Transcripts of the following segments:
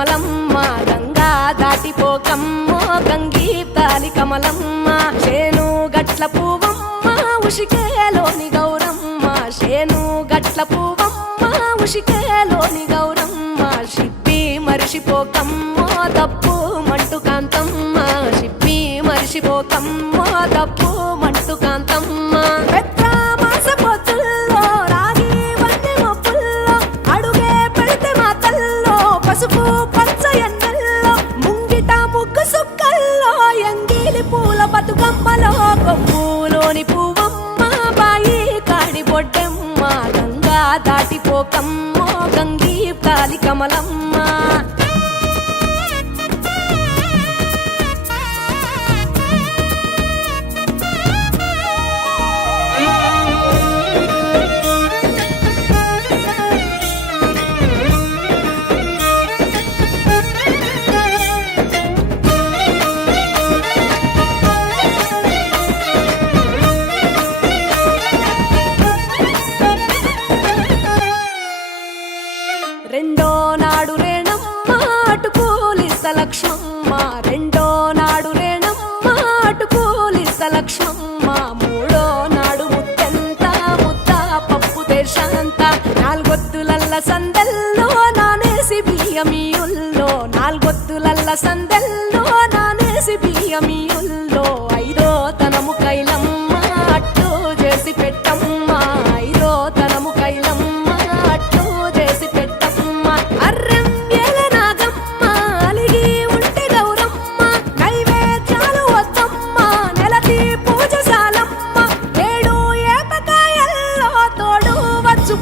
కమలమ్మ గంగా దాటిపోకమ్మ గంగీతాలి కమలమ్మ శేను గట్ల పువ్వమ్మ ఉషికేలోని గౌరమ్మ శేను గట్ల పువ్వమ్మ ఉషికేలోని గౌరమ్మ షిప్పి మరిషిపోకమ్మ తప్పు మంటు కాంతమ్మ షిప్పి మరిషిపోకమ్మ తప్పు మంటు కాంతమ్మ పసుపు పచ్చ ఎన్నెల్లో ముంగిట ముగ్గు సుక్కల్లో ఎంగిలి పూల బతుకమ్మలో కొమ్ములోని పువ్వమ్మ బాయి కాడి బొడ్డెమ్మ గంగా దాటిపోకమ్మ గంగీ తాలి కమలమ్మ రెండో నాడు రేణమ్మ అటుకూలిస్త లక్ష్మమ్మ రెండో నాడు రేణమ్మ అటుకూలిస్త లక్ష్మమ్మ మూడో నాడు ముత్తెంత ముద్ద పప్పు దేశంత నాలుగొత్తులల్ల సందెల్లో నానేసి బియ్యమియుల్లో నాలుగొత్తులల్ల సందెల్లో నానేసి బియ్యమియుల్లో ఐదో తనము కైలమ్మ అట్టు చేసి పెట్టమ్మ ఐదో తనము కైలమ్మ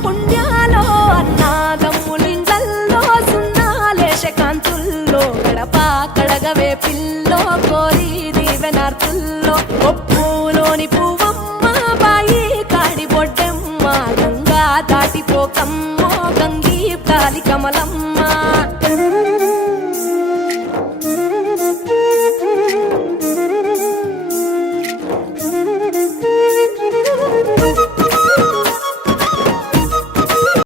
పుణ్యాలో అన్నాదమ్ములింగల్లో సున్నాలేశ కాంతుల్లో గడప కడగవే పిల్లో కోరి దీవెనార్తుల్లో ఒప్పులోని పువ్వమ్మ బాయి కాడి బొడ్డెమ్మ గంగా దాటిపోకమ్మ గంగీ తాలి కమలమ్మ